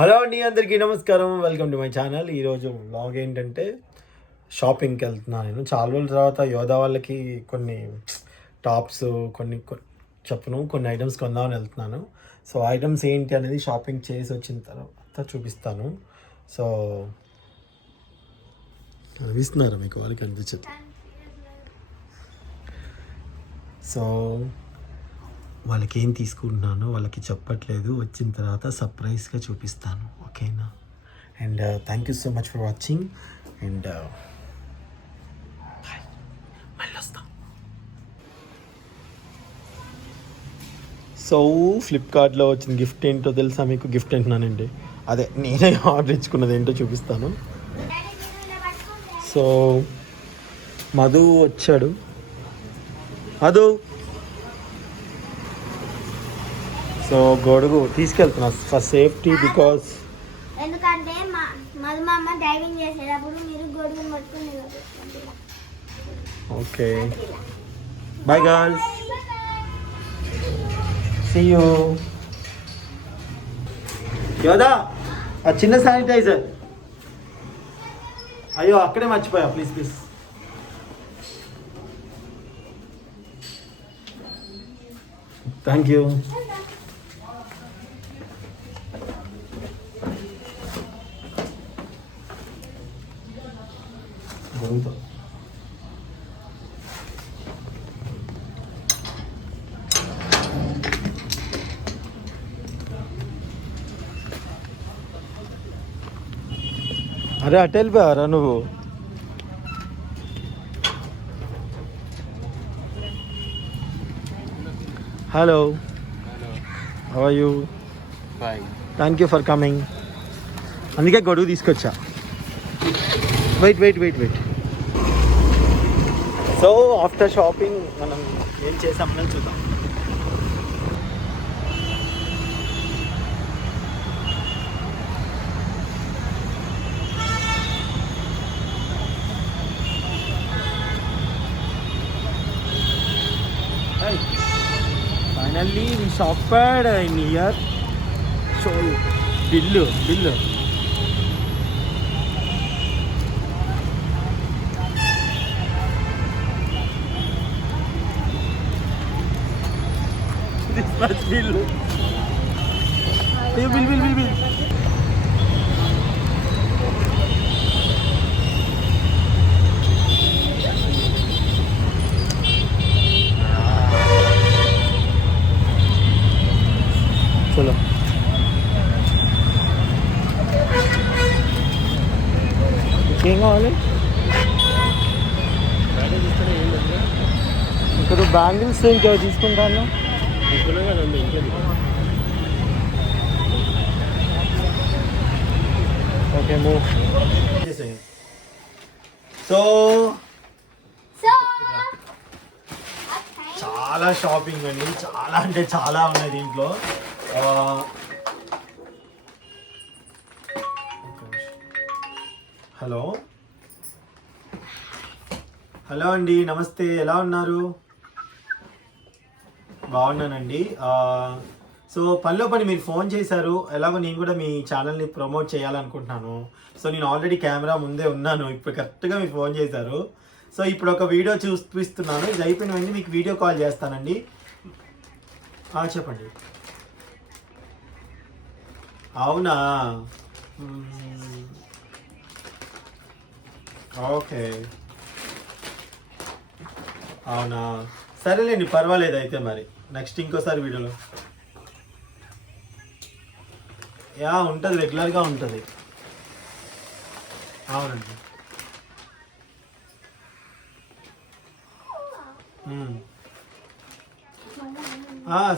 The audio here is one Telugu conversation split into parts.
హలో అండి, అందరికీ నమస్కారం. Welcome to my channel. ఈరోజు వ్లాగ్ ఏంటంటే షాపింగ్కి వెళ్తున్నాను. నేను చాలా రోజుల తర్వాత యోధా వాళ్ళకి కొన్ని టాప్స్, కొన్ని కొన్ని ఐటమ్స్ కొందామని వెళ్తున్నాను. సో ఐటమ్స్ ఏంటి అనేది షాపింగ్ చేసి వచ్చిన తర్వాత చూపిస్తాను. సో కనిపిస్తున్నారా మీకు? వాళ్ళకి కనిపించదు. సో వాళ్ళకి ఏం తీసుకుంటున్నానో వాళ్ళకి చెప్పట్లేదు. వచ్చిన తర్వాత సర్ప్రైజ్గా చూపిస్తాను, ఓకేనా? And thank you so much for watching. And మళ్ళీ వస్తాం. సో ఫ్లిప్కార్ట్లో వచ్చిన గిఫ్ట్ ఏంటో తెలుసా మీకు? గిఫ్ట్ అంటున్నానండి, అదే నేనే ఆర్డర్ ఇచ్చుకున్నది ఏంటో చూపిస్తాను. సో మధు వచ్చాడు. మధు, సో గొడుగు తీసుకెళ్తున్నా ఫర్ సేఫ్టీ, బికాస్ ఎందుకంటే మధుమామ డ్రైవింగ్ చేసేటప్పుడు మీరు గొడుగును పట్టుకుని. Okay, boy girls, see you. యోదా, ఆ చిన్న శానిటైజర్, అయ్యో అక్కడే మర్చిపోయా, ప్లీజ్ ప్లీజ్. Thank you. అరే అటు వెళ్ళిపోయారా నువ్వు? Hello, how are you? Thank you for coming. అందుకే గొడుగు తీసుకొచ్చా. Wait wait wait wait. So after shopping మనం ఏం చేసామని చూద్దాం. Finally we shopped in here. Show bill this much bill. Hey, bill. चलो ఏం కావాలి? ఇక్కడ బ్యాంగిల్స్ ఇంకా తీసుకుంటాను. Okay, move. సో చాలా షాపింగ్ అండి, చాలా అంటే చాలా ఉన్నాయి దీంట్లో. హలో అండి, నమస్తే, ఎలా ఉన్నారు? బాగున్నానండి. సో పనిలో పని మీరు ఫోన్ చేశారు. ఎలాగో నేను కూడా మీ ఛానల్ని ప్రమోట్ చేయాలనుకుంటున్నాను. సో నేను ఆల్రెడీ కెమెరా ముందే ఉన్నాను. ఇప్పుడు కరెక్ట్గా మీరు ఫోన్ చేశారు. సో ఇప్పుడు ఒక వీడియో చూపిస్తున్నాను. ఇది అయిపోయిన వెంటనే మీకు వీడియో కాల్ చేస్తానండి. చెప్పండి. అవునా, ఓకే, అవునా, సరేలేండి, పర్వాలేదు. అయితే మరి నెక్స్ట్ ఇంకోసారి వీడియోలో ఉంటుంది, రెగ్యులర్గా ఉంటుంది. అవునండి.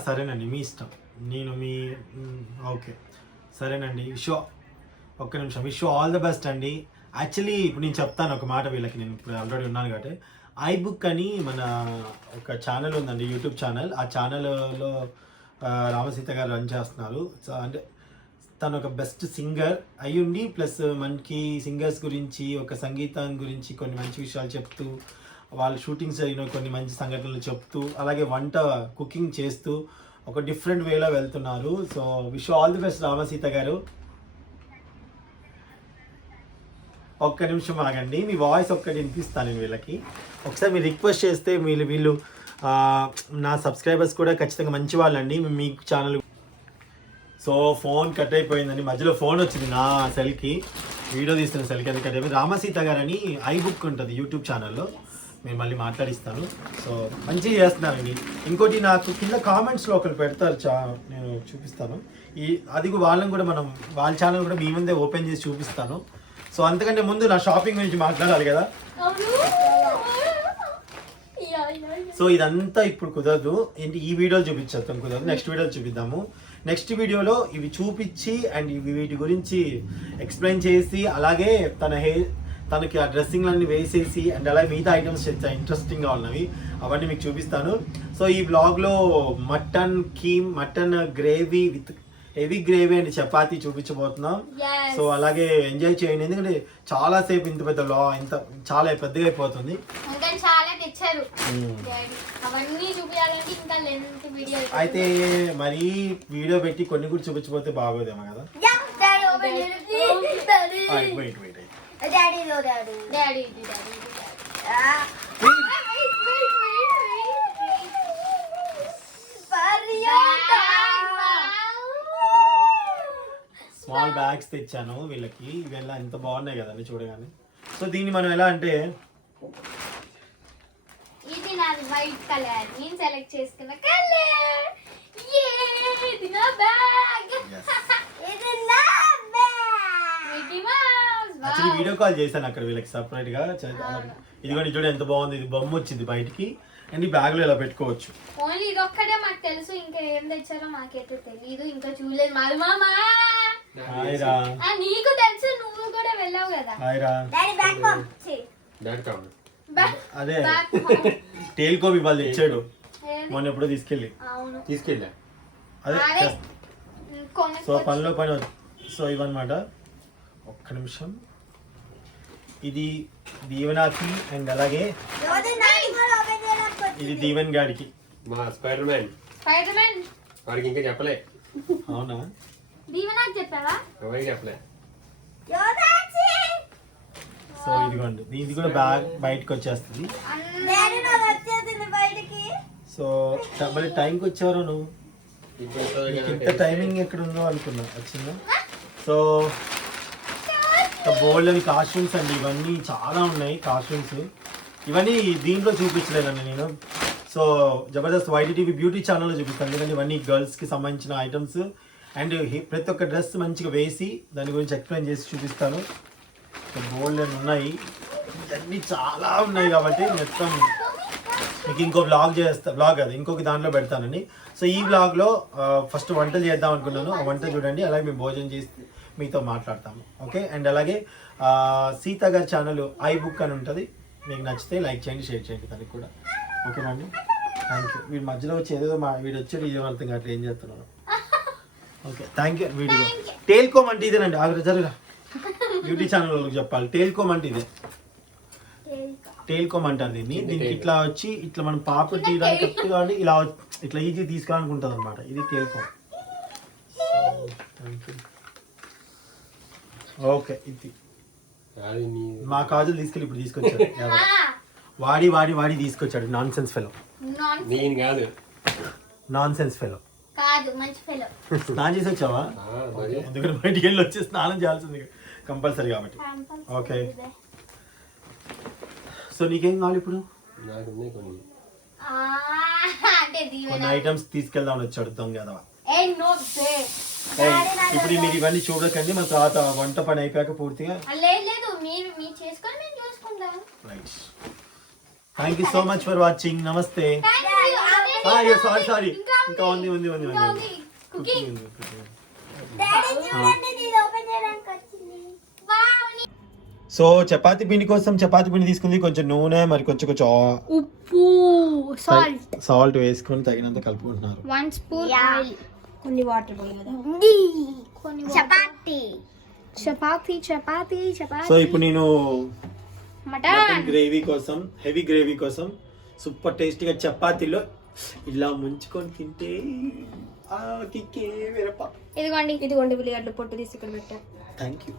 సరేనండి, మీ ఇష్టం. నేను మీ ఓకే, సరేనండి. ఒక్క నిమిషం. విష్ ఆల్ ద బెస్ట్ అండి. యాక్చువల్లీ ఇప్పుడు నేను చెప్తాను ఒక మాట వీళ్ళకి. నేను ఇప్పుడు ఆల్రెడీ ఉన్నాను కాబట్టి, ఐబుక్ అని మన ఒక ఛానల్ ఉందండి, యూట్యూబ్ ఛానల్. ఆ ఛానల్లో రామసీత గారు రన్ చేస్తున్నారు. అంటే తను ఒక బెస్ట్ సింగర్ అయ్యుండి, ప్లస్ మనకి సింగర్స్ గురించి, ఒక సంగీతం గురించి కొన్ని మంచి విషయాలు చెప్తూ, వాళ్ళ షూటింగ్స్ జరిగిన కొన్ని మంచి సంఘటనలు చెప్తూ, అలాగే వంట కుకింగ్ చేస్తూ ఒక డిఫరెంట్ వేలో వెళ్తున్నారు. So wish all the best Ramaseetha గారు. ఒక్క నిమిషం ఆగండి, మీ వాయిస్ ఒక్కటి వినిపిస్తాను నేను వీళ్ళకి. ఒకసారి మీరు రిక్వెస్ట్ చేస్తే వీళ్ళు నా సబ్స్క్రైబర్స్ కూడా ఖచ్చితంగా మంచి వాళ్ళండి. మీ ఛానల్. సో ఫోన్ కట్ అయిపోయిందండి, మధ్యలో ఫోన్ వచ్చింది నా సెల్కి, వీడియో తీస్తున్న సెల్కి. అది కట్ అయిపోయింది. రామసీత గారని ఐబుక్ ఉంటుంది యూట్యూబ్ ఛానల్లో, నేను మళ్ళీ మాట్లాడిస్తాను. సో మంచిగా చేస్తున్నానండి. ఇంకోటి నాకు కింద కామెంట్స్లో ఒకరు పెడతారు, నేను చూపిస్తాను. అది వాళ్ళని కూడా వాళ్ళ ఛానల్ కూడా మీ ముందే ఓపెన్ చేసి చూపిస్తాను. సో అంతకంటే ముందు నా షాపింగ్ గురించి మాట్లాడాలి కదా. సో ఇదంతా ఇప్పుడు కుదరదు, ఏంటి ఈ వీడియోలు చూపించేస్తాం, కుదరదు. నెక్స్ట్ వీడియోలు చూపిద్దాము. నెక్స్ట్ వీడియోలో ఇవి చూపించి అండ్ వీటి గురించి ఎక్స్ప్లెయిన్ చేసి, అలాగే తనకి ఆ డ్రెస్సింగ్లన్నీ వేసేసి అండ్ అలాగే మిగతా ఐటమ్స్ చాలా ఇంట్రెస్టింగ్గా ఉన్నవి, అవన్నీ మీకు చూపిస్తాను. సో ఈ బ్లాగ్లో mutton gravy with heavy gravy and chapati చూపించబోతున్నాం. సో అలాగే ఎంజాయ్ చేయండి, ఎందుకంటే చాలా సేపు ఇంత పెద్ద ఇంత చాలా పెద్దగా అయిపోతుంది. అయితే మరి వీడియో పెట్టి కొన్ని కూడా చూపించబోతే బాగోదేమో కదా. స్మాల్ బ్యాగ్స్ తెచ్చాను వీళ్ళకి, ఇవెలా ఎంత బాగున్నాయి కదండి చూడగానే. సో దీన్ని మనం ఎలా అంటే, ఇది నాది వైట్ కలర్, నేను సెలెక్ట్ చేసుకున్న కలర్. ఇది నా బ్యాగ్, ఇది నా bag. Mickey mouse. Actually video call చేశాను అక్కడ వీళ్ళకి సపరేట్ గా. ఇదిగోండి చూడండి ఎంత బాగుంది, ఇది బొమ్మ వచ్చింది బయటికి అండ్ ఈ బ్యాగ్ లో ఇలా పెట్టుకోవచ్చు. ఓన్లీ ఇది ఒక్కటే మాకు తెలుసు, ఇంకా ఏం తెచ్చారో మాకైతే తెలియదు, ఇంకా చూడలేదు. మాది మామా నీకు తెలుసు, నువ్వు కూడా వెళ్ళావు కదా. అదే టేల్కోబి వాళ్ళు తెచ్చాడు మొన్న ఎప్పుడో తీసుకెళ్ళా అదే. సో పనిలో పని. సో ఇవన్నమాట. ఒక్క నిమిషం, ఇది దీవెనాకి అండ్ అలాగే ఇది దీవెన్ గాడికి. మా స్పైడర్ మ్యాన్ వాడికి ఇంకా చెప్పలే. అవునా, దీవెనాకి చెప్పావా? ఎవరికి చెప్పలే. సో ఇదిగోండి, ఇది కూడా బ్యాగ్ బయటకు వచ్చేస్తుంది. సో మళ్ళీ టైంకి వచ్చేవారు నువ్వు, ఇంత టైమింగ్ ఎక్కడ ఉందో అనుకున్నా, వచ్చిందా. సో బోల్డ్ అని కాస్ట్యూమ్స్ అండి, ఇవన్నీ చాలా ఉన్నాయి కాస్ట్యూమ్స్. ఇవన్నీ దీంట్లో చూపించలేదండి నేను. సో జబర్దస్త్ YTTV బ్యూటీ ఛానల్లో చూపిస్తాను, ఎందుకంటే ఇవన్నీ గర్ల్స్కి సంబంధించిన ఐటమ్స్ అండ్ ప్రతి ఒక్క డ్రెస్ మంచిగా వేసి దాని గురించి ఎక్స్ప్లెయిన్ చేసి చూపిస్తాను. బోల్డ్ అని ఉన్నాయి, ఇవన్నీ చాలా ఉన్నాయి కాబట్టి మొత్తం మీకు ఇంకో బ్లాగ్ కాదు ఇంకొక దాంట్లో పెడతానండి. సో ఈ బ్లాగ్లో ఫస్ట్ వంటలు చేద్దాం అనుకున్నాను, ఆ వంట చూడండి, అలాగే మేము భోజనం చేసి మీతో మాట్లాడతాము. ఓకే, అండ్ అలాగే సీత గారి ఛానల్ ఐబుక్ అని ఉంటుంది, మీకు నచ్చితే లైక్ చేయండి, షేర్ చేయండి తనకి కూడా. ఓకేనండి, థ్యాంక్ యూ. వీడి మధ్యలో వచ్చి ఏదో వీడు వచ్చాడు, ఇది అర్థం కాదు ఏం చేస్తున్నాను. Okay, thank you. వీడియో టేల్కోమ్ అంటే ఇదేనండి, జరగరా బ్యూటీ ఛానల్ వాళ్ళకి చెప్పాలి. టేల్కోమ్ అంటే ఇదే, టేల్కోమ్ అంటారు దీన్ని. దీనికి ఇట్లా వచ్చి ఇట్లా మనం పాప తీయడానికి కాబట్టి ఇలా ఇట్లా ఈజీ తీసుకోవాలనుకుంటుంది అనమాట, ఇది టేల్కోమ్. Thank you. ఓకే, ఇది మా కాజులు తీసుకెళ్ళి ఇప్పుడు తీసుకొచ్చాడు, వాడి తీసుకొచ్చాడు. Non sense fellow, non sense fellow కాదు, మంచి ఫెలో. స్నానం చేసి వచ్చావా? ఎందుకంటే బయటికి వెళ్ళి వచ్చి స్నానం చేయాల్సింది కంపల్సరీ కాబట్టి. ఓకే, సో నీకేం కావాలి ఇప్పుడు? కొన్ని ఐటమ్స్ తీసుకెళ్దామని వచ్చాడు దొంగ కదవా. ఇప్పుడు మీరు ఇవన్నీ చూడకండి, మన తర్వాత వంట పని అయిపోయాక పూర్తిగా. Thank you so much for watching. నమస్తే. సారీ ఇంకా ఉంది. సో చపాతీ పిండి కోసం చపాతీ పిండి తీసుకుంది, కొంచెం నూనె, మరి కొంచెం ఉప్పు, సాల్ట్ వేసుకొని తగినంత కలుపుకుంటున్నారు. 1 స్పూన్ ఆయిల్, కొన్ని వాటర్ పోయాలి. చపాతీ. సో ఇప్పుడు నేను మటన్ గ్రేవీ కోసం, హెవీ గ్రేవీ కోసం సూపర్ టేస్టీగా చపాతీలో ఇలా ముంచుకొని తింటే ఇదిగోండి ఉల్లిగడ్డలు పొట్టు తీసి ఇక్కడ పెట్టా. Thank you.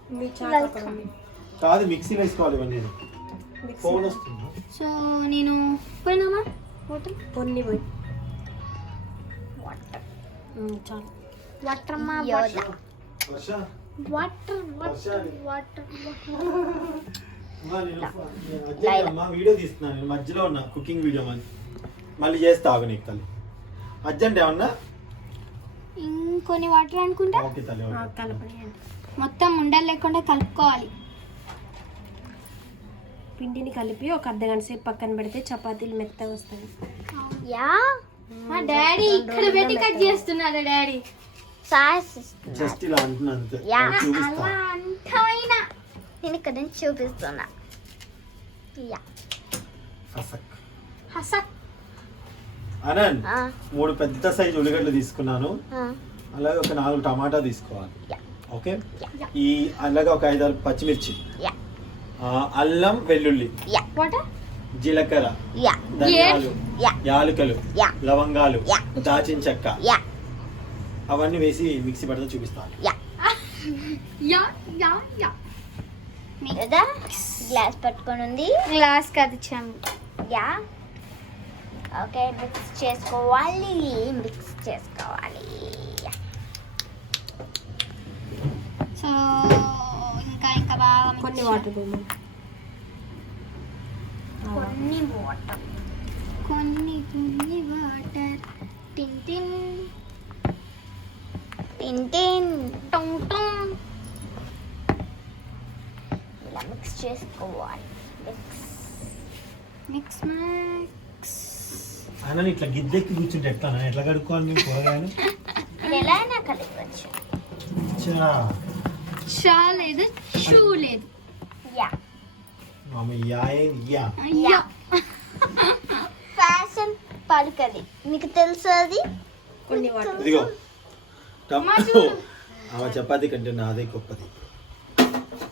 కాదు మిక్సీలో వేసుకోవాలి ఇవన్నీ. ఫోన్ వస్తుంది. సో నేను పోయినామా వాటర్ కొన్ని పోయి చాలు. వాటర్ అమ్మా వర్ష వాటర్ వర్ష వాటర్ అమ్మా, నేను అర్జెంట్ అమ్మా వీడియో తీస్తున్నాను. నేను మధ్యలో ఉన్నా కుకింగ్ వీడియో మళ్ళీ చేస్తా ఆగు నీకు తల్లి. అర్జెంట్ ఏమన్నా? ఇంకొన్ని వాటర్ అనుకుంటా. ఓకే తల్లి ఓకే. కలపండి. మొత్తం ఉండలు లేకుండా కలుపుకోవాలి. పిండిని కలిపి ఒక అర్ధగంట సేపు పక్కన పెడితే చపాతీలు మెత్తగా వస్తాయి. యా మా డాడీ ఇక్కడ పెట్టి కట్ చేస్తున్నాడు డాడీ. జస్ట్ ఇలా అంటున్నా అంతే. యా. చూపిస్తా. అలా అంటమైనా నేను ఇక్కడ నుంచి చూపిస్తున్నా. యా. హసక్. హసక్ అనంత్ ఆ, 3 పెద్ద సైజు ఉల్లిగడ్డలు తీసుకున్నాను. ఆ, అలాగే ఒక 4 టమాటా తీసుకోవాలి. యా. ఓకే. ఈ అలాగే ఒక 5-6 పచ్చిమిర్చి, యా. అల్లం వెల్లుల్లి, యా. Water yeah. జీలకర్ర, ధనియాలు, యా. యాలకులు, యా. లవంగాలు, యా. దాచిన చెక్క, యా. అవన్నీ వేసి మిక్సీ పడితే చూపిస్తాను. యా. యా యా యా కదా గ్లాస్ పట్టుకొని ఉంది. గ్లాస్ కాదు చాము. యా. ఓకే మిక్స్ చేసుకోవాలి. సో ఇంకా బాగా mix కొన్ని వాటర్ పోయి కొన్ని వాటర్. కొన్ని వాటర్ టిన్ టిన్ టిన్ టొంగ్ టొంగ్. ఇలా మిక్స్ చేసుకోవాలి. Mix mix. ఆయన ఇట్లా గిద్దెక్కి కూర్చుంటే ఎట్లా కడుక్కోవాలి నేను కూరగాయలు? ఎలా అయినా కలపచ్చు. చా. చా లేదు షూ లేదు. యా. మామ యా. యా ఫ్యాషన్ పలుకది మీకు తెలుసు అది. కొన్ని వాటర్. ఇదిగో టమాటో. ఆమె చపాతీ కంటే నాదే గొప్పది.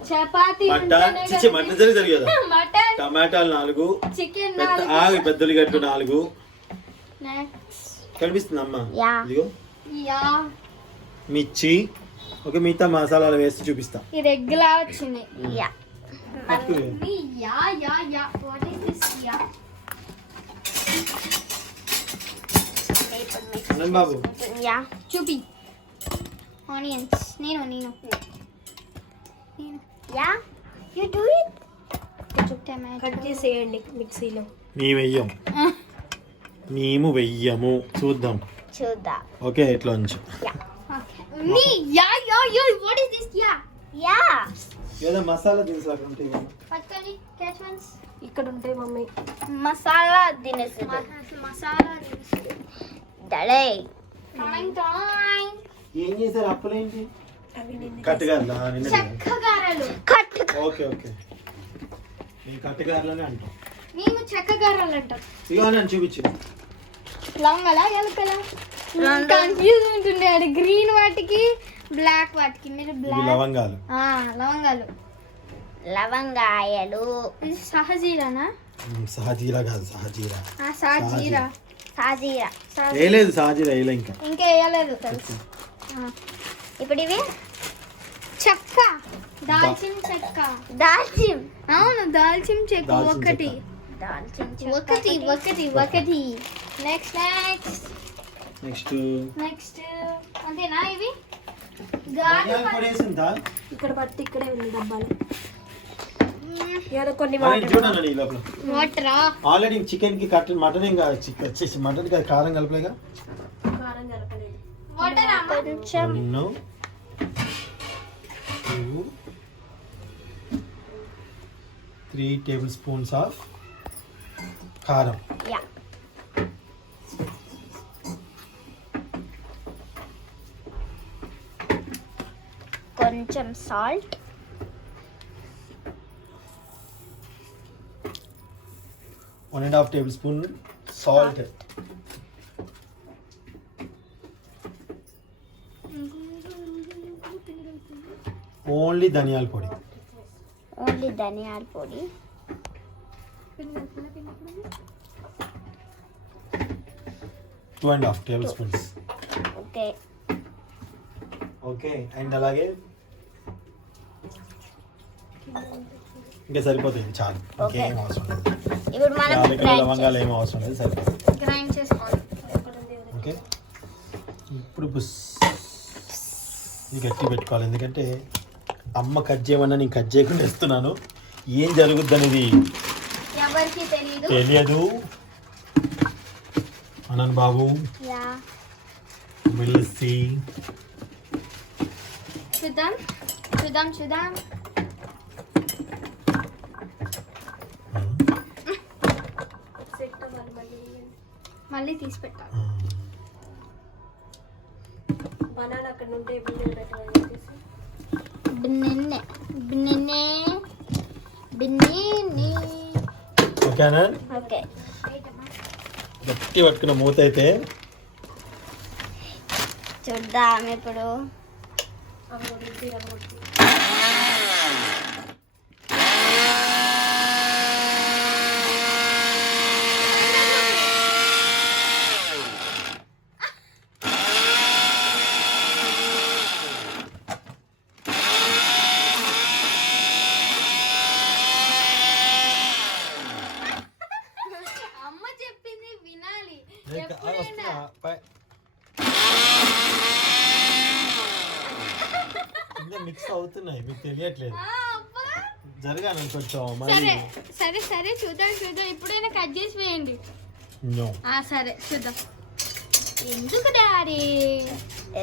చపాతీ మటన్ చిచి మటన్ సరి కదా. మటన్ టమాటాలు 4, చికెన్ పెద్ద ఉల్లిగడ్డ 4 నెక్స్ట్. కనిపిస్తుంది అమ్మ. యా. ఇదిగో యా మిర్చి. ఓకే మిగతా మసాలాలు వేసి చూపిస్తా. ఇది ఎగ్లా వచ్చింది. Yeah. Yeah yeah yeah what is this yeah? Anant Babu yeah. చూపి ఆనియన్స్. నేను yeah. You do it. Tomato cut చేసేయండి మిక్సీలో. మేము వెయ్యము. చూద్దాం. చూద్దాం. ఓకే ఇట్లా ఉంచు. మీ yeah yeah yeah what is this yeah? Yeah. ఏదో మసాలా దినుసులు అక్కడ ఉంటాయి కదా. పట్టుకొని క్యాచ్ వన్స్. ఇక్కడ ఉంటాయి మమ్మీ. మసాలా దినుసులు. మసాలా దడే. టాయింగ్ టాయింగ్. ఏం చేశారు అప్పులేంటి? అవి నిన్న కట్టుగారులా నిన్న? చెక్కగారలు. కట్. ఓకే నేను కట్టుగారులోనే అంటాం. మేము చెక్కగారలు అంటాం. ఇగో నన్ను చూపించు. లవంగాలా ఎలకలా? కన్ఫ్యూజ్ ఉంటుండే అది గ్రీన్ వాటికి బ్లాక్ వాటికి. మీరు ఇవి బ్లాక్ లవంగాలు. లవంగాలు. లవంగాయలు. ఇది సహజీరానా? సహజీరా కాదు సహజీరా. సహజీరా. సాజీరా. వేయలేదు సహజీరా వేయలే ఇంకా. ఇంకా వేయలేదు తెలుసు. ఇప్పుడు ఇవి చెక్క. దాల్చిన చెక్క. దాల్చిన. అవును దాల్చిన చెక్క. దాల్చిన ఒకటి చెక్క. దాల్చిన ఒకటి. నెక్స్ట్ నెక్స్ట్ అంతేనా ఇవి? ధనియాల పొడి వేసిందా? ఇక్కడ పట్టి ఇక్కడే ఉంది డబ్బాలు. ఏదో కొన్ని అరే వాటర్. చూడండి ఈ లోపల వాటరా? ఆల్రెడీ చికెన్ కి కట్ మటన్ ఇంకా వచ్చేసి మటన్ కి కారం కలపలేగా. కారం కలపలేదు. వాటరా? కొంచెం. 1 2 3 టేబుల్ స్పూన్స్ ఆఫ్ కారం. యా. కొంచెం salt. 1.5 table spoon salt. Only ధనియాల పొడి. ఓన్లీ ధనియాల పొడి. 2.5 table spoons. Okay. Okay and అలాగే ఇంకా సరిపోతుంది చాలు, ఇంకేం అవసరం లేదు. ఇప్పుడు మనం యాలకులు లవంగాలు ఏం అవసరం లేదు, సరిపోతుంది. గ్రైండ్ చేసుకోవాలి. ఓకే, ఇప్పుడు బుస్ ఇది గట్టి పెట్టుకోవాలి, ఎందుకంటే అమ్మ కట్ చేయమన్నా నేను కట్ చేయకుండా ఇస్తున్నాను. ఏం జరుగుద్ది అనేది ఎవరికి తెలియదు. తెలియదు. Anant Babu yeah will see. చూద్దాం చూద్దాం చూద్దాం. మళ్ళీ తీసి పెట్టాలి. బనానా అక్కడ నుండి బిన్నెలు పెట్టాలి. బిన్ని ఓకేనా? ఓకే గట్టి పట్టుకున్న మూత అయితే చూద్దాం ఇప్పుడు. అమ్మ చెప్పింది వినాలి. మిక్స్ అవుతున్నాయి, మీకు తెలియట్లేదు. ఆ, అబ్బా. జరగాను కొంచెం మరి. సరే సరే సరే చూద్దాం చూద్దాం. ఇప్పుడైనా కట్ చేసి వేయండి. No. సరే చూద్దాం. ఎందుకు డాడీ?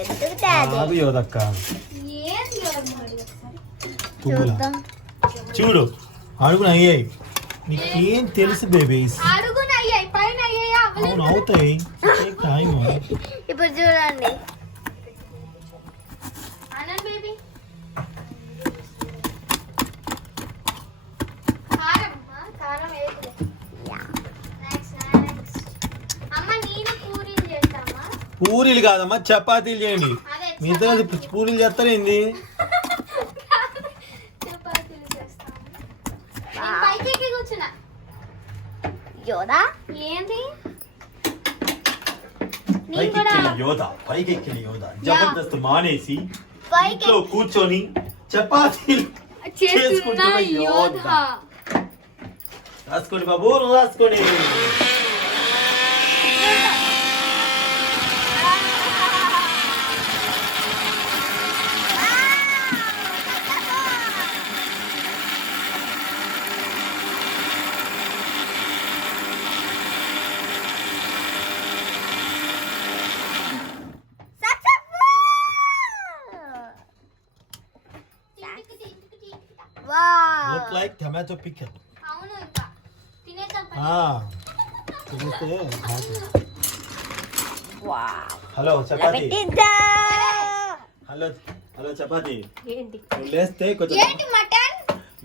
ఎందుకు డాడీ? ఆగు యోదక్క. ఏంది చూద్దాం. చూడు అడుగున అయ్యాయి, నీకేం తెలుసు బేబీస్. అడుగున అయ్యాయి, పైన అయ్యాయా? అవును అవుతాయి, టైం. ఇప్పుడు చూడండి. ఆనంద్ బేబీ కారం కారం వేయకులే. Next next. అమ్మ నేను పూరీలు చేస్తామా? పూరీలు కాదమ్మా, చపాతీలు చేయండి. అదే మీ ఇద్దరు పూరీలు చేస్తారేంది? చపాతీలు చేస్తాము. నేను పైకి ఎక్కి కూర్చున్నా. యోదా ఏంది? నేను పైకి కూడా ఎక్కిన యోధ, పైకి ఎక్కిన యోధ జబర్దస్త్ మానేసి పైకి ఇంట్లో కూర్చొని చపాతీలు చేస్తున్న చేసుకుంటున్న యోధ. రాసుకోండి బాబు, రాసుకోండి. Wow look like tomato pickle. అవును ఇంకా తినేద్దాం పని. తినేస్తే వావ్ హలో చపాతీ, పెట్టిద్దా. హలో హలో చపాతీ, ఏంటి నువ్వు లేస్తే కొంచెం ఏంటి మటన్?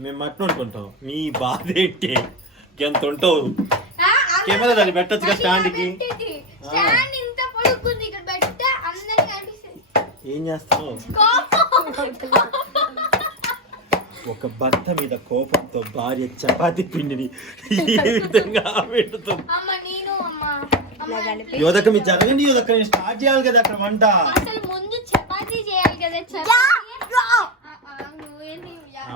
మేము మటన్ వండుకుంటాం. నీ బాధ ఏంటి? ఎంత ఉంటావు? అలా కెమెరా దాన్ని పెట్టొచ్చుగా ఇలా స్టాండ్ కి. పెట్టింది. స్టాండ్ ఇంత పొడుగుంది, ఇక్కడ పెడితే అందరికి కనిపిస్తుంది. ఏం చేస్తావు? కోపం. ఒక భర్త మీద కోపంతో భార్య చపాతీ పిండిని ఏ విధంగా పెడుతుంది? అమ్మ నేను అమ్మ యోదక మీ జరగండి, యోదక నేను స్టార్ట్ చేయాలి కదా అక్కడ వంట. అసలు ముందు చపాతీ చేయాలి కదా. చపాతీ నువ్వేంటి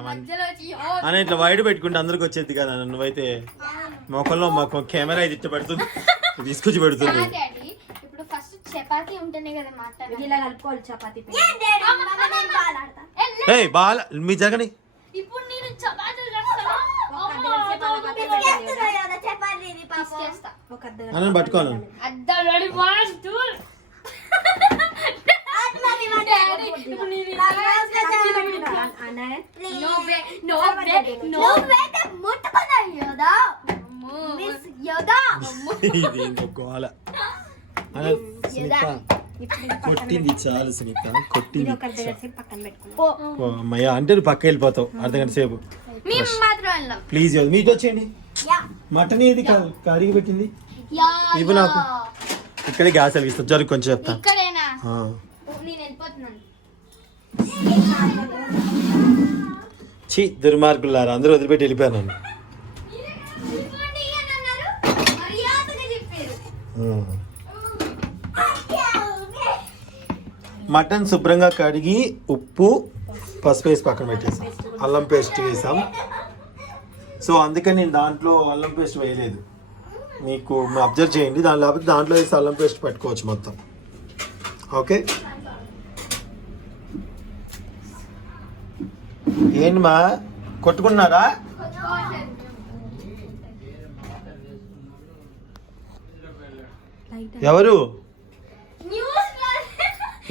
మధ్యలో వచ్చి అని ఇట్లా వైడ్ పెట్టుకుంటే అందరికి వచ్చేది కదా. నువ్వైతే మొక్కల్లో మాకు కెమెరా ఇది ఇట్ట పెడుతుంది, తీసుకొచ్చి పెడుతుంది. డాడీ ఇప్పుడు ఫస్ట్ చపాతీ ఉంటేనే కదా మాట్లాడాలి. ఇలా కలుపుకోవాలి చపాతీ పిండి. ఏయ్ బాల మీ జరగని. ఇప్పుడు నేను చపాతీలు చేస్తాను. తీసుకేస్తా. ఒక అర్ధ అని పట్టుకోను. అద్దడి వాస్తు డాడీ ఇప్పుడు నేను no way no way no way ఇది ఇంకో గోల. సునీత కొట్టింది చాలు, సునీత కొట్టింది ఒక అర్ధ గంట సేపు పక్కన పెట్టుకున్నాం. ఓ అమ్మయ్య అంటే నువ్వు పక్క వెళ్ళిపోతావు అర్ధ గంట సేపు. మేము మాత్రం వెళ్ళాం. ప్లీజ్ మీతో వచ్చేయండి. మటన్ ఏది కడిగి పెట్టింది ఇవ్వు నాకు. ఇక్కడే గ్యాస్ వెలిగిస్తా, జరుగు కొంచెం చెప్తా. ఇక్కడేనా? ఆ. నేను వెళ్ళిపోతున్నాను. ఛీ దుర్మార్గులారా, అందరూ వదిలిపెట్టి వెళ్ళిపోయాను నన్ను. ఇదిగోండి అని అన్నారు, మర్యాదగా చెప్పారు. మటన్ శుభ్రంగా కడిగి ఉప్పు పసుపు వేసి పక్కన పెట్టేసాం, అల్లం పేస్ట్ వేసాం. సో అందుకని నేను దాంట్లో అల్లం పేస్ట్ వేయలేదు. మీకు అబ్జర్వ్ చేయండి, దాని లేకపోతే దాంట్లో వేసి అల్లం పేస్ట్ పెట్టుకోవచ్చు మొత్తం. ఓకే, ఏంటి మా కొట్టుకున్నారా? ఎవరు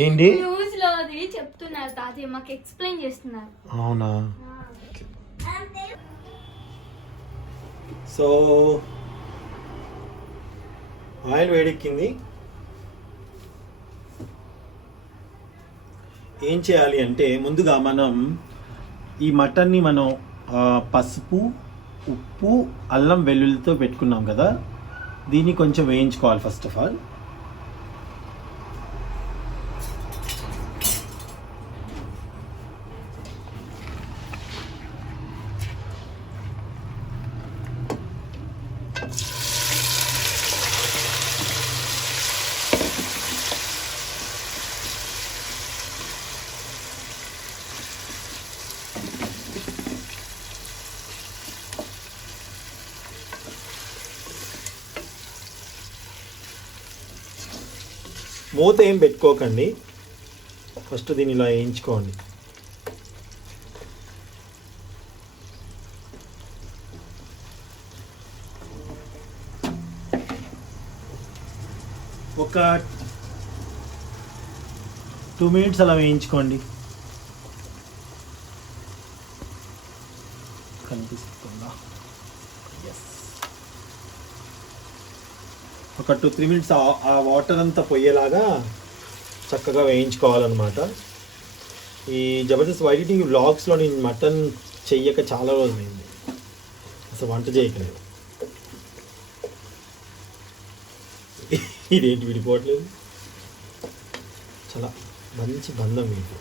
ఏంటి న్యూస్ లో అది చెప్తున్నారు తాతయ్య, మాకు ఎక్స్ప్లెయిన్ చేస్తున్నారు. అవునా? సో ఆయిల్ వేడెక్కింది. ఏం చేయాలి అంటే ముందుగా మనం ఈ మటన్ని మనం పసుపు, ఉప్పు, అల్లం వెల్లుల్లితో పెట్టుకున్నాం కదా, దీన్ని కొంచెం వేయించుకోవాలి ఫస్ట్ ఆఫ్ ఆల్. మూత ఏం పెట్టుకోకండి, ఫస్ట్ దీన్ని ఇలా వేయించుకోండి. ఒక 2 minutes అలా వేయించుకోండి. కనిపిస్తుందా? ఒక 2-3 minutes ఆ వాటర్ అంతా పోయేలాగా చక్కగా వేయించుకోవాలన్నమాట. ఈ జబర్దస్త్ వైటీ వ్లాగ్స్లో నేను మటన్ చెయ్యక చాలా రోజులైంది, అసలు వంట చేయకలేదు. ఇదేంటి విడిపోవట్లేదు, చాలా మంచి బంధం మీకు.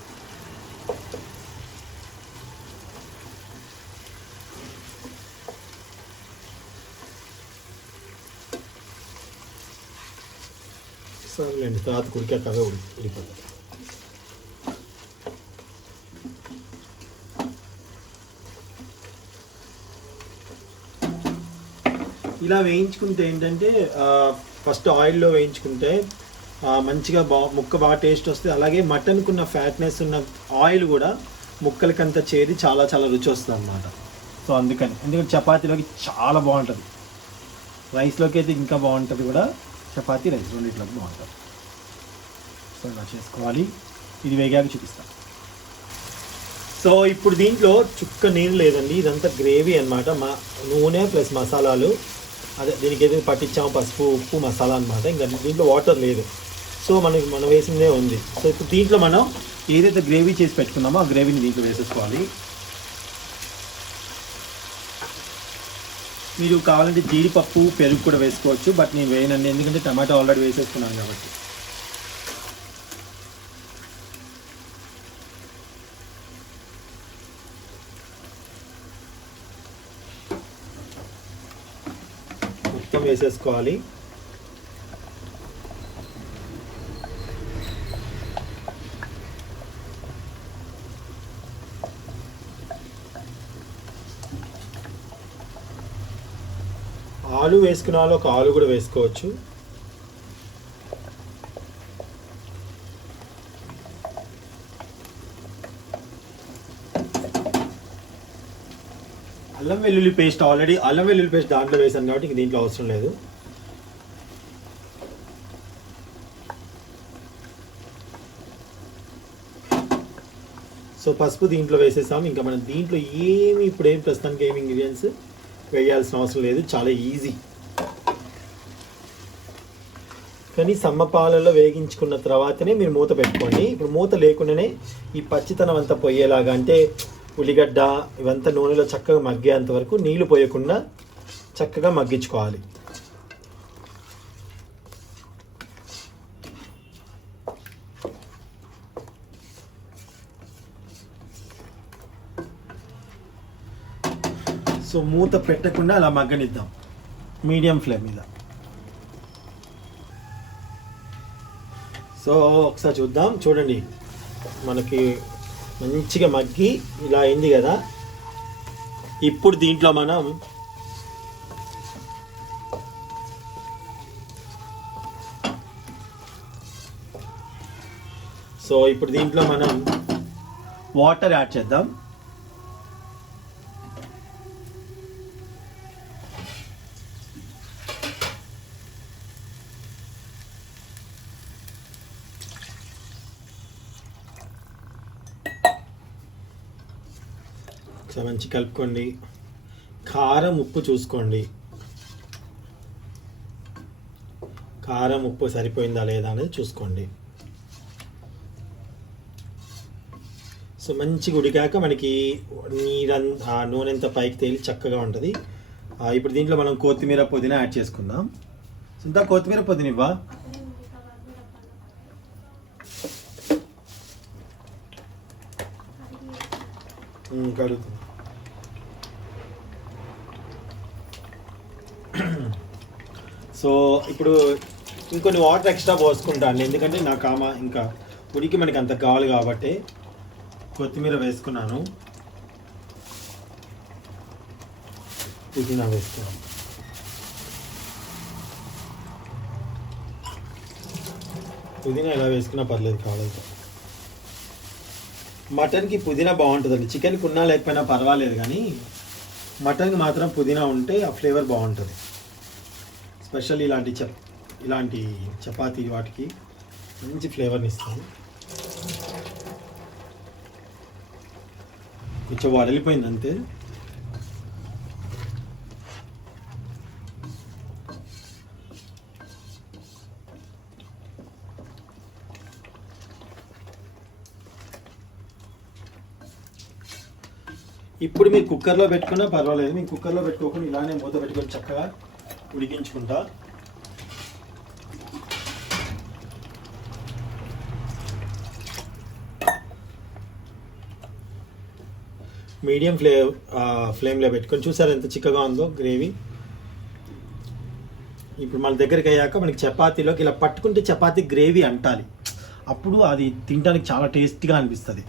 సరేలేండి, తర్వాత కుడికాక ఉడిపోతుంది. ఇలా వేయించుకుంటే ఏంటంటే ఫస్ట్ ఆయిల్లో వేయించుకుంటే మంచిగా ముక్క బాగా టేస్ట్ వస్తుంది. అలాగే మటన్కు ఉన్న ఫ్యాట్నెస్ ఉన్న ఆయిల్ కూడా ముక్కలకంతా చేరి చాలా చాలా రుచి వస్తుంది అన్నమాట. సో అందుకని, ఎందుకంటే చపాతీలోకి చాలా బాగుంటుంది, రైస్లోకి అయితే ఇంకా బాగుంటుంది కూడా, చపాతీ రైస్ రెండిట్లోకి బాగుంటుంది. సో ఇలా చేసుకోవాలి. ఇది వేగాక చూపిస్తాను. సో ఇప్పుడు దీంట్లో చుక్క నీళ్ళు లేదండి, ఇదంతా గ్రేవీ అన్నమాట. నూనె ప్లస్ మసాలాలు, అదే దీనికి ఏదైతే పట్టించాము పసుపు, ఉప్పు, మసాలా అనమాట. ఇంకా దీంట్లో వాటర్ లేదు. సో మనం వేసిందే ఉంది. సో ఇప్పుడు దీంట్లో మనం ఏదైతే గ్రేవీ చేసి పెట్టుకున్నామో ఆ గ్రేవీని దీంట్లో వేసేసుకోవాలి. మీరు కావాలంటే జీడిపప్పు, పెరుగు కూడా వేసుకోవచ్చు, బట్ నేను వేయనండి, ఎందుకంటే టమాటో ఆల్రెడీ వేసేసుకున్నాను కాబట్టి. మొత్తం వేసేసుకోవాలి. ఆలు వేసుకున్న వాళ్ళు ఒక ఆలు కూడా వేసుకోవచ్చు. అల్లం వెల్లుల్లి పేస్ట్, ఆల్రెడీ అల్లం వెల్లుల్లి పేస్ట్ దాంట్లో వేసాను కాబట్టి ఇంక దీంట్లో అవసరం లేదు. సో పసుపు దీంట్లో వేసేసాం. ఇంకా మనం దీంట్లో ఇప్పుడు ప్రస్తుతానికి ఏమి ఇంగ్రీడియంట్స్ వేయాల్సిన అవసరం లేదు, చాలా ఈజీ. కానీ సమ్మపాలలో వేగించుకున్న తర్వాతనే మీరు మూత పెట్టుకోండి. ఇప్పుడు మూత లేకుండానే ఈ పచ్చితనం అంతా పోయేలాగా, అంటే ఉల్లిగడ్డ ఇవంతా నూనెలో చక్కగా మగ్గేంత వరకు నీళ్లు పోయకుండా చక్కగా మగ్గించుకోవాలి. సో మూత పెట్టకుండా అలా మగ్గనిద్దాం మీడియం ఫ్లేమ్ మీద. సో ఒకసారి చూద్దాం, చూడండి మనకి మంచిగా మగ్గి ఇలా అయింది కదా. ఇప్పుడు దీంట్లో మనం వాటర్ యాడ్ చేద్దాం. మంచి కలుపుకోండి. కారం ఉప్పు చూసుకోండి, కారం ఉప్పు సరిపోయిందా లేదా అనేది చూసుకోండి. సో మంచిగా ఉడికాక మనకి నూనె అంతా పైకి తేలి చక్కగా ఉంటుంది. ఇప్పుడు దీంట్లో మనం కొత్తిమీర పుదీనా యాడ్ చేసుకుందాం. ఇంత కొత్తిమీర పుదీనా ఇవ్వా. కడుగుతుంది. సో ఇప్పుడు ఇంకొన్ని వాటర్ ఎక్స్ట్రా పోసుకుంటాను, ఎందుకంటే నాకు ఇంకా ఉడికి మనకి అంత కావాలి కాబట్టి. కొత్తిమీర వేసుకున్నాను, పుదీనా వేసుకున్నాను. పుదీనా ఎలా వేసుకున్నా పర్లేదు, కావాలి. మటన్కి పుదీనా బాగుంటుందండి, చికెన్కి ఉన్నా లేకపోయినా పర్వాలేదు, కానీ మటన్కి మాత్రం పుదీనా ఉంటే ఆ ఫ్లేవర్ బాగుంటుంది. స్పెషల్ ఇలాంటి చపాతీ వాటికి మంచి ఫ్లేవర్ని ఇస్తాను. కొంచెం వడలిపోయింది అంతే. ఇప్పుడు మీరు కుక్కర్లో పెట్టుకున్నా పర్వాలేదు, మీరు కుక్కర్లో పెట్టుకోకుండా ఇలానే మూత పెట్టుకొని చక్కగా ఉడికించుకుంటా. మీడియం ఫ్లేమ్లో పెట్టుకొని చూసారు ఎంత చిక్కగా ఉందో గ్రేవీ. ఇప్పుడు మన దగ్గరికి అయ్యాక మనకి చపాతీలోకి ఇలా పట్టుకుంటే చపాతీ గ్రేవీ అంటాలి, అప్పుడు అది తినడానికి చాలా టేస్టీగా అనిపిస్తుంది.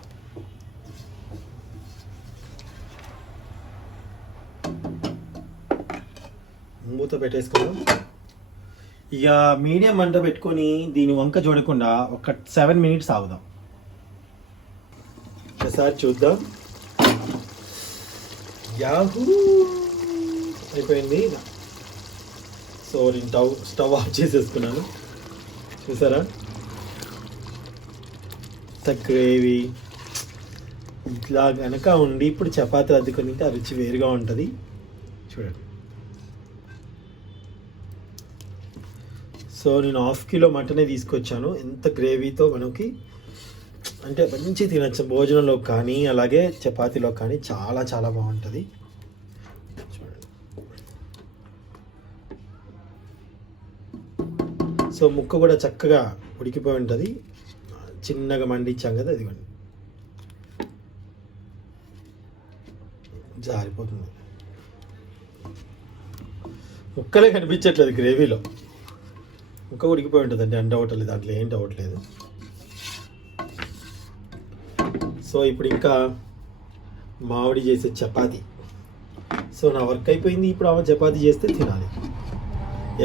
మూత పెట్టేసుకుందాం. ఇక మీడియం మంట పెట్టుకొని దీని వంక చూడకుండా ఒక 7 minutes ఆగుదాం. ఒకసారి చూద్దాం. యాహూ అయిపోయింది. సో నేను స్టవ్ ఆఫ్ చేసేసుకున్నాను. చూసారా గ్రేవీ ఇట్లా కనుక ఉండి ఇప్పుడు చపాతీ అద్దుకొని ఆ రుచి వేరుగా ఉంటుంది. చూడండి. సో నేను 1/2 kilo మటనే తీసుకొచ్చాను. ఎంత గ్రేవీతో మనకి అంటే మంచి తినచ్చు భోజనంలో కానీ అలాగే చపాతీలో కానీ, చాలా చాలా బాగుంటుంది. చూడండి. సో ముక్క కూడా చక్కగా ఉడికిపోయి ఉంటుంది. చిన్నగా మండించాం కదా, అదిగోండి జారిపోతుంది. ముక్కలే కనిపించట్లేదు గ్రేవీలో, ముక్క ఉడికిపోయి ఉంటుంది. అంటే అంట అవ్వట్లేదు, దాంట్లో ఏంటి అవ్వట్లేదు. సో ఇప్పుడు ఇంకా మామిడి చేసే చపాతీ. సో నా వర్క్ అయిపోయింది. ఇప్పుడు ఆమె చపాతీ చేస్తే తినాలి.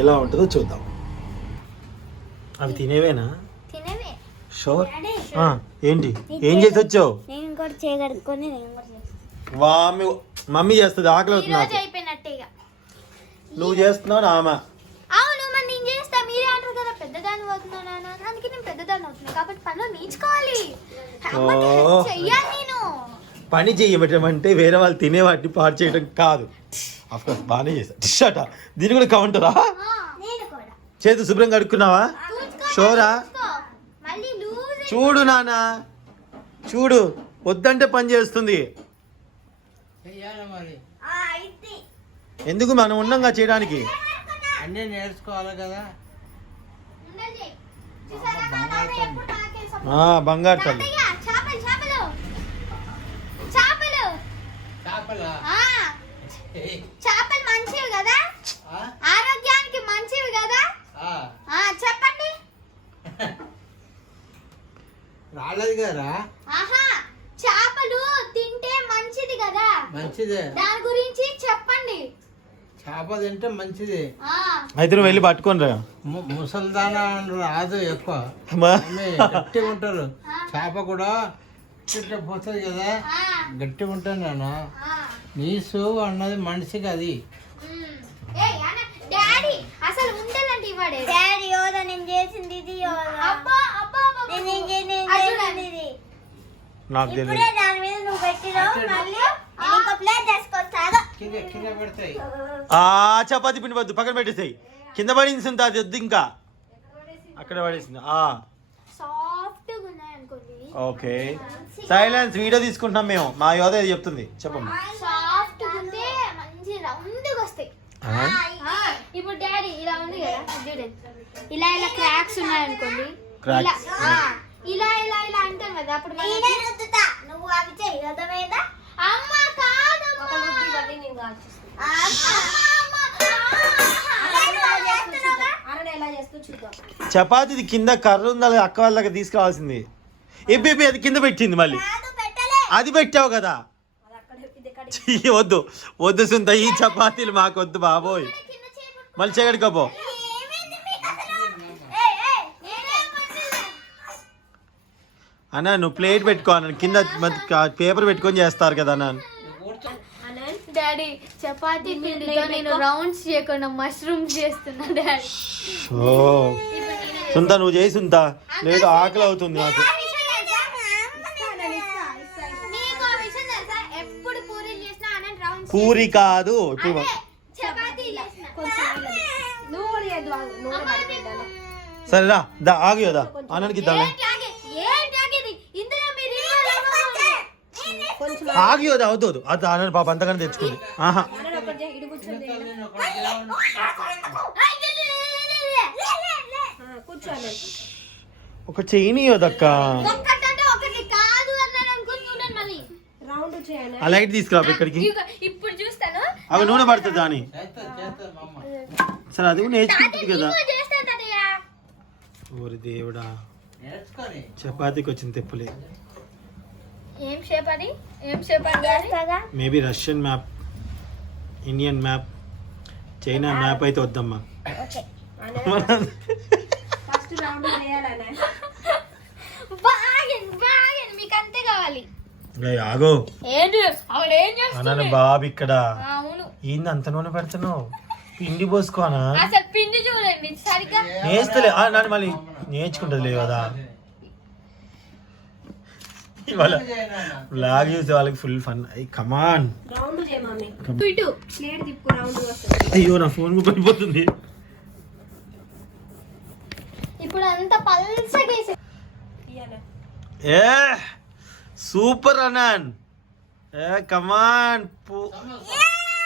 ఎలా ఉంటుందో చూద్దాం. అవి తినేవేనా? తినేవే. షూర్. ఏంటి ఏం చేసి వచ్చావు? నేను కూడా చేయగలుగుకొని వామి మమ్మీ చేస్తుంది, ఆకలి అవుతుంది నాకు. అయిపోయినట్టేగా నువ్వు చేస్తున్నావు ఆమె. అవును మరి నేను చేస్తా, మీరే అంటారు కదా పెద్దదాన్ని అవుతున్నాను, అందుకే నేను పెద్దదాన్ని అవుతున్నాను కాబట్టి పనులు నేర్చుకోవాలి. చెయ్యాలి నేను. పని చేయబట్టమంటే వేరే వాళ్ళు తినే వాటిని పాడు చేయడం కాదు. అఫ్కోర్స్ బాగానే చేసా. డిష్ దీని కూడా కౌంటరా? నేను కూడా చేతు శుభ్రంగా కడుక్కున్నావా? షోరా? మళ్ళీ లూజ్ చూడు నాన్న, చూడు వద్దంటే పని చేస్తుంది. అయితే ఎందుకు మనం ఉన్నాంగా చేయడానికి. అన్నీ నేర్చుకోవాలి కదా. ఉండండి. చూసారా మా తాతయ్య ఎప్పుడు నాకే బంగారు తల్లి. తాతయ్య, చేపలు చేపలు చేపలు చేపలా? ఆ, చేపలు మంచివి కదా, ఆరోగ్యానికి మంచివి కదా. చెప్పండి. రాలేదు కదా. ఆహా, చేపలు మంచిదే. దాని గురించి చెప్పండి. చేప తింటే మంచిది. ఆ, అయితే నువ్వు వెళ్ళి పట్టుకొని రా. ముసల్దానా రాదు ఎక్కువ, అమ్మా. ఆమె గట్టిగా ఉంటారు. చేప కూడా ఇట్లా పోతుంది కదా, ఆ, గట్టిగా ఉంటాను నేను. ఆ. నీసు అన్నది మనిషికి అది. ఉమ్. ఏయ్ అన్న, డాడీ అసలు ఉండాలంటే ఇవాడే. డాడీ యోదా నేను చేసింది ఇది యోదా. అబ్బా అబ్బా అబ్బా, అబ్బా. నేను చేసింది ఇది. నాకు ఇప్పుడే తెలియదు. దాని మీద నువ్వు పెట్టినావు, మళ్ళీ నేను ఇంకో ప్లేట్ తీసుకొస్తాను. కింద పెడతాయి. చపాతి పిండి వద్దు, పక్కన పెట్టేసాయి. కింద పడింది సుంత, అది వద్దు ఇంకా. అక్కడ పడేసింది. సాఫ్ట్గా ఉన్నాయి అనుకోండి. Okay, silence. వీడియో తీసుకుంటున్నాం మేము. మా యోధ ఇది చెప్తుంది, చెప్పమ్మా. సాఫ్ట్గా ఉంటే మంచి రౌండ్గా వస్తాయి. ఆ, ఇప్పుడు డాడీ ఇలా ఉంది కదా, చూడండి. ఇలా ఇలా క్రాక్స్ ఉన్నాయి అనుకోండి. ఇలా Cracks. ఇలా ఇలా ఇలా అంటాం కదా, అప్పుడు నేనే మనకి రుద్దుతా, నువ్వు అవి చెయ్యి, అర్థమైందా? అమ్మ కాదమ్మా. చపాతీది కింద కర్ర ఉందా లేదా, అక్క వాళ్ళకి తీసుకురావాల్సింది. ఎబ్బి అది కింద పెట్టింది మళ్ళీ. కాదు, పెట్టలే. అది పెట్టావు కదా. ఛీ, వద్దు వద్దు సుంత, ఈ చపాతీలు మాకు వద్దు బాబోయ్. మళ్ళీ చెగడికోపో. ఏమైంది మీకు అసలు? ఏయ్, ఏయ్, నేనేం కొట్టలేదు. అన్న నువ్వు ప్లేట్ పెట్టుకో అన్న, కింద పేపర్ పెట్టుకొని చేస్తారు కదా అన్న. డాడీ చపాతీ పిండితో నేను రౌండ్స్ చేయకుండా మష్రూమ్స్ చేస్తున్నా డాడీ. ఓ సుంత, నువ్వు చేయి సుంత, లేదు ఆకలి అవుతుంది నాకు. నీకు ఆ విషయం తెలుసా? ఎప్పుడు పూరీలు చేసినా అనంత రౌండ్స్ పూరి కాదు ఇప్పుడు. చపాతీ చేసిన. నువ్వు కూడా చేయద్దు, నూనె పడిపోయిందా. సరే రా, దా ఆగి కదా అన్నకి ఇద్దాం. ఏంటి ఆగేది? ఇందులో మీరు involve అవ్వకూడదు. కొంచెం ఆగి వద్దు, వద్దు వద్దు, అది అన్న పాప అంతగానే తెచ్చుకుంది. ఆహా, ఇటు కూర్చోండి. ఐ, కూర్చోండి. ఒక చెయ్యి వద్దక్క. ఒక్కటంటే ఒకటి కాదు అన్నాను అనుకుని చూడండి మళ్ళీ. రౌండ్ చేయండి. ఆ లైట్ తీసుకురా ఇక్కడికి. ఇదిగో, ఇప్పుడు చూస్తాను. అవి నూనె పడుతుంది అని. చేస్తారు మా అమ్మ. సరే అది కూడా నేర్చుకుంటుంది కదా. ఇంకో చేస్తాను తాతయ్య. ఓరి దేవుడా, నేర్చుకొని చపాతీకి వచ్చిన తెప్పులే. ఏం షేప్ అది? ఏం షేప్ అది daddy? Maybe Russian map, Indian map, China map అయితే వద్దమ్మా. ఫస్ట్ రౌండ్ చేయాలనే. బాగా మీకు అంతే కావాలి. ఏయ్, ఆగో ఏంటి ఆవిడ ఏం చేస్తుంది? అన్నాను బాబు ఇక్కడ. అవును, ఏంది అంత నూనె పెడుతున్నావు? పిండి పోసుకోనా? అసలు పిండి చూడండి సరిగ్గా. నేస్తలే నన్ను మళ్ళీ నేర్చుకుంటుంది లేదు కదా. ఇవాళ బ్లాగ్ చూసే వాళ్ళకి ఫుల్ ఫన్. కమాన్, రౌండ్ చేయ మమ్మీ. ఇటు ప్లేట్ తిప్పు, రౌండ్ వస్తుంది. అయ్యో నా ఫోన్ పడిపోతుంది. ఇప్పుడు అంత పల్సగా వేసే. ఇయ్యాల. ఏ సూపర్ అన్నాన్. ఏ కమాన్,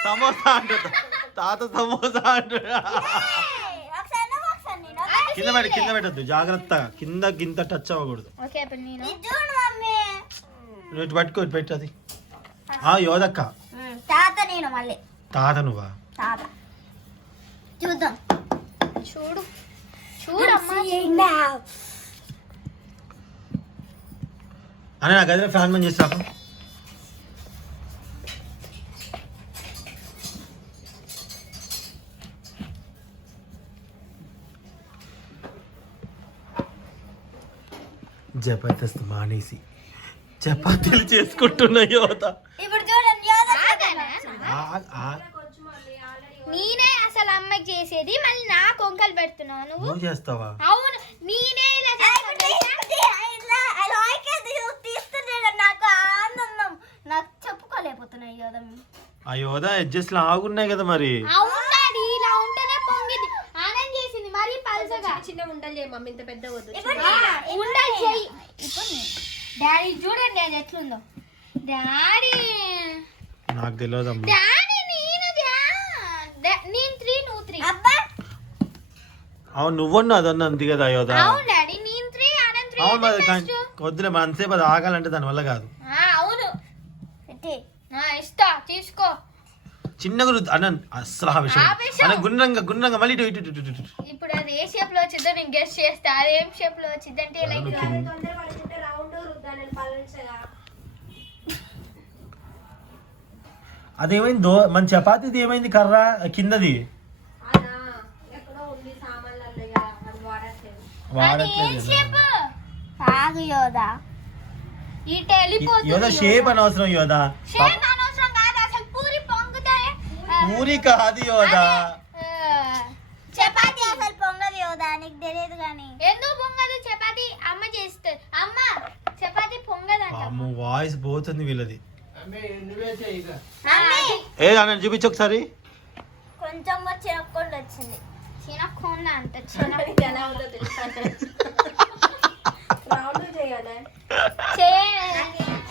సమోసా అంట తాత, సమోసా అంట. ఒకసారి నువ్వు, ఒకసారి నేను. కింద పెట్టద్దు, జాగ్రత్తగా. కింద గింత టచ్ అవ్వకూడదు. ఓకే అప్పుడు నేను ఇది చూడు మమ్మీ. నువ్వు ఇటు పట్టుకో, ఇటు పెట్టది. యోదక్క. తాత నేను మళ్ళీ. తాత నువ్వా? తాత చూద్దాం. చూడు చూడమ్మా. అని నాకు అదే ఫ్యాన్ బంద్ చేసి రాకు. జబర్దస్త్ మానేసి చపాతీలు చేసుకుంటున్న యువత. ఇప్పుడు చూడండి యోదా. నేనే అసలు అమ్మకి చేసేది, మళ్ళీ నా కొంకలు పెడుతున్నావు నువ్వు. నువ్వు చేస్తావా? అవును, నేనే ఇలా చేస్తాను తెలుసా? నాకు ఆనందం, నాకు చెప్పుకోలేకపోతున్నాయి యోదా. ఆ యోధ అడ్జస్ట్ ఆగున్నాయి కదా మరి. అవును డాడీ, ఇలా ఉంటేనే పొంగిది. ఆనందం చేసింది మరి పల్సగా. చిన్న ఉండలు చేయ మమ్మీ, ఇంత పెద్ద వద్దు. ఉండాలి చెయ్యి. డాడీ చూడండి అది ఎట్లుందో. డాడీ నాకు తెలియదు అమ్మ. డాడీ నేను 3 నువ్వు 3. అబ్బా అవును, నువ్వన్నా అదన్నా అంతే కదా యోధ. అవును డాడీ, నేను 3 ఆనంద్ 3. అవును మరి వద్దులే, మన అంతసేపు అది ఆగాలంటే దాని వల్ల కాదు. అవును, పెట్టి ఇస్తా తీసుకో. చిన్నగా అన్న అస్సలు ఆ విషయం అన్న గుండ్రంగా మళ్ళీ ఇటు ఇటు ఇటు ఇటు. ఇప్పుడు అది ఏ షేప్ లో వచ్చిందో నేను గెస్ చేస్తా. అది ఏం షేప్ లో వచ్చిందంటే లైక్ తొందర పడుతుంటే రౌండ్ రుద్దానని పల్చగా. అదేమైంది మన చపాతీది ఏమైంది కర్ర కిందది అదా ఎక్కడో ఉంది సామాన్లలో ఇక అది వాడట్లేదు. వాడట్లేదు ఆగు యోదా ఇటు వెళ్ళిపోతుంది యోదా షేప్ అనవసరం యోదా షేప్ అనవసరం కాదు అసలు పూరి పొంగుతాయి పూరి కాదు యోదా చపాతి అసలు పొంగదు యోదా నీకు తెలియదు కానీ ఎందుకు పొంగదు చపాతి అమ్మ చేస్తుంది అమ్మ చపాతి పొంగదంట అమ్మ వాయిస్ పోతుంది వీళ్ళది నువ్వే చెయ్యి ఇక. ఏ అన్న చూపించు ఒకసారి కొంచెం చిరక్కుండా వచ్చింది చినక్కొండ అంట ఇది ఎలా ఉందో తెలుసా? రౌండ్ చేయాలి.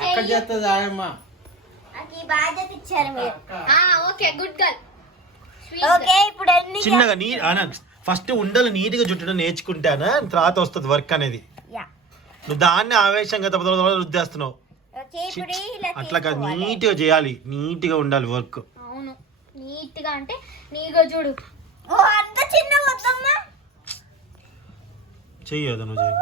అక్క చేస్తుంది ఆయమ్మ. నాకు ఈ బాధ్యత ఇచ్చారు మీరు ఓకే గుడ్ గర్ల్ ఓకే ఇప్పుడు ఎన్ని చిన్నగా ఫస్ట్ ఉండలు నీట్ గా చుట్టడం నేర్చుకుంటానా తర్వాత వస్తుంది వర్క్ అనేది యా నువ్వు దాన్ని ఆవేశంగా రుద్దేస్తున్నావు ఓకే ఇప్పుడు ఇలా అట్లా కాదు నీట్ గా చేయాలి నీట్ గా ఉండాలి వర్క్ అవును నీట్ గా అంటే నీగా చూడు ఓ అంత చిన్న వద్దమ్మా చెయ్యదు నువ్వు చేయ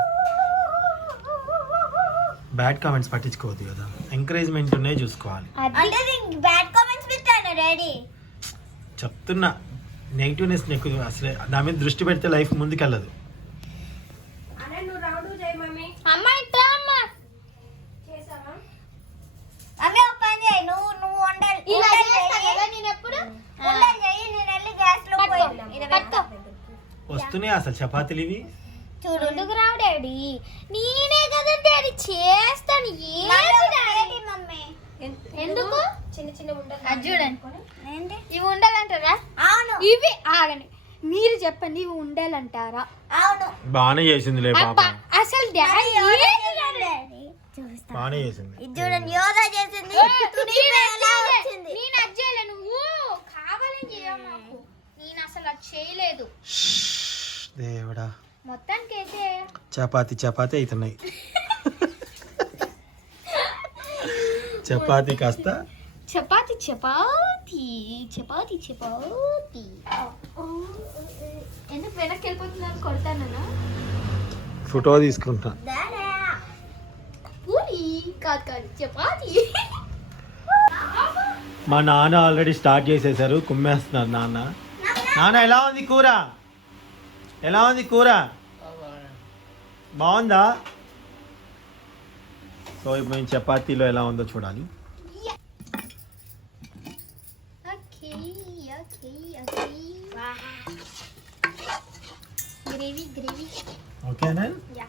బ్యాడ్ కామెంట్స్ పట్టించుకోవద్దు కదా ఎంకరేజ్మెంట్ ఉన్నాయి చూసుకోవాలి అంటే నీకు బ్యాడ్ కామెంట్స్ పెట్టాను డాడీ చెప్తున్నా నెగిటివ్నెస్ నీకు అసలే దాని మీద దృష్టి పెడితే లైఫ్ ముందుకెళ్ళదు అనే నువ్వు రౌండ్ చేయి మమ్మీ. అమ్మ ఇట్లా అమ్మ చేసావా? అమ్మే ఒక పని చేయి నువ్వు వండాలి ఇలా ఉండలు చేస్తా చేయి. కదా నేను ఎప్పుడు ఉండలు చేయి నేను వెళ్ళి గ్యాస్ లో పట్టుకో, పోయి పట్టుకో. వస్తున్నాయి అసలు చపాతీలు ఇవి చూడు ఎందుకు రావు డాడీ నేనే కదా డాడీ చేస్తాను ఏంటి డాడీ మమ్మీ ఎందుకు చిన్న చిన్న ఉండలు అది చూడండి ఏంటి ఇవి ఉండాలంటారా అవును ఇవి ఆగండి మీరు చెప్పండి ఇవి ఉండాలంటారా అవును బాగానే చేసిందిలే పాప అబ్బా అసలు డాడీ డాడీ చూస్తా బాగానే చేసింది ఇది చూడండి యోగా చేసింది తునిగిపోయి ఎలా వచ్చింది నేను అది చేయలే నువ్వు కావాలని చేయవు మాకు నేను అసలు అది చేయలేదు దేవుడా మొత్తానికి అయితే చపాతీ అవుతున్నాయి చపాతీ కాస్త చపాతి చపాతి చపాతి చపాతి ఎందుకు వెనక్కి వెళ్ళిపోతున్నాను కొడతానన్నా ఫోటో తీసుకుంటా డాడా పూరి కాదు కాదు చపాతి మా నాన్న ఆల్రెడీ స్టార్ట్ చేసేసారు కుమ్మేస్తున్నారు నాన్న ఎలా ఉంది కూర ఎలా ఉంది కూర బాగుందా సో ఇప్పుడు నేను చపాతీలో ఎలా ఉందో చూడాలి okay okay okay gravy gravy ఓకేనా యా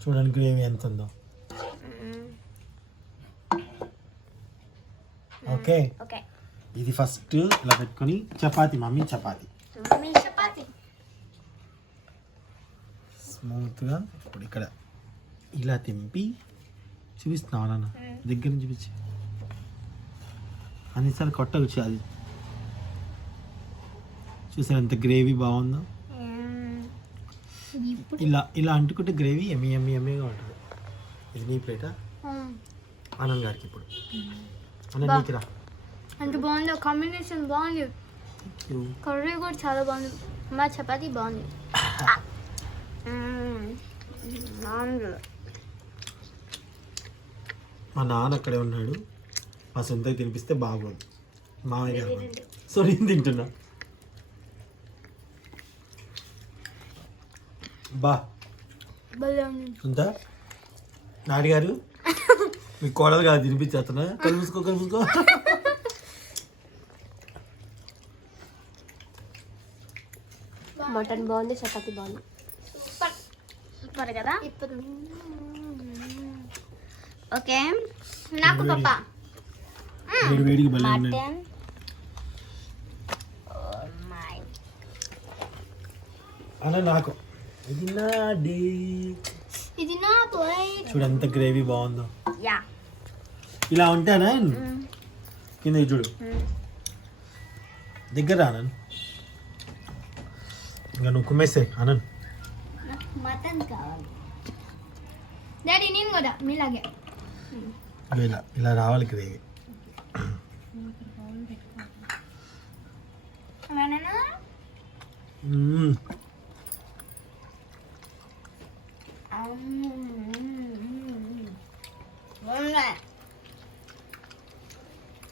చూడండి గ్రేవీ ఎంత ఉందో ఓకే ఓకే ఇది ఫస్ట్ ఇలా పెట్టుకొని చపాతీ మమ్మీ చపాతీ మమ్మీ చపాతి స్మూత్గా ఇప్పుడు ఇక్కడ ఇలా తింపి చూపిస్తున్నావు నాన్న దగ్గర నుంచి చూపించి అన్నిసార్లు కొట్టవచ్చు అది చూసారు ఎంత గ్రేవీ బాగుందో ఇలా ఇలా అంటుకుంటే గ్రేవీ ఎమ్మిగా ఉంటుంది ఇది నీ ప్లేటా ఆనంద్ గారికి ఇప్పుడు అన్న నీకు రా అంటే బాగుంది కాంబినేషన్ బాగుంది కర్రీ కూడా చాలా బాగుంది మా చపాతీ బాగుంది మా నాన్న అక్కడే ఉన్నాడు మా సొంతకి తినిపిస్తే బాగోదు మామయ్య గారు సో నేను తింటున్నా బా భలే ఉంది ఉందా నాడి గారు మీ కోడలు కాదు తినిపించేస్తున్నా కలుపుకో మటన్ బాగుంది, చపాతీ బాగుంది. సూపర్ కదా ఇప్పుడు ఓకే నాకు పప్ప వేడికి భలే ఉన్నాయి మటన్ మై అన్న నాకు ఇది నాడి ఇది నా ప్లేట్ చూడు ఎంత గ్రేవీ బాగుందో యా ఇలా ఉంటానా కింద ఇది చూడు దగ్గర రానన్ ఇంకా నువ్వు కుమ్మేసే అనంత్ మటన్ కావాలి డాడీ నేను కూడా మీలాగే ఇలా ఇలా రావాలి గ్రేవీ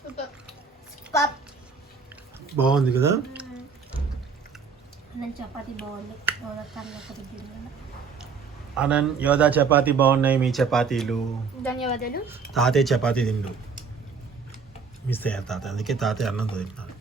సూపర్. బాగుంది కదా. నేను చపాతి బాగుంది ఆనంద్ యోధా చపాతీ బాగున్నాయి మీ చపాతీలు. ధన్యవాదాలు. తాతయ్య చపాతీ తిండు మిస్ అయ్యారు తాతయ్య, అందుకే తాతయ్య అన్నంతో తింటున్నాడు.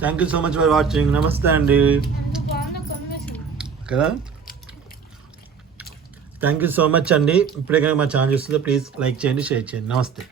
Thank you so much for watching. నమస్తే అండి కదా. థ్యాంక్ యూ సో మచ్ అండి. ఇప్పుడే కనుక మా ఛానల్ చూస్తుంటే ప్లీజ్ లైక్ చేయండి, షేర్ చేయండి. నమస్తే.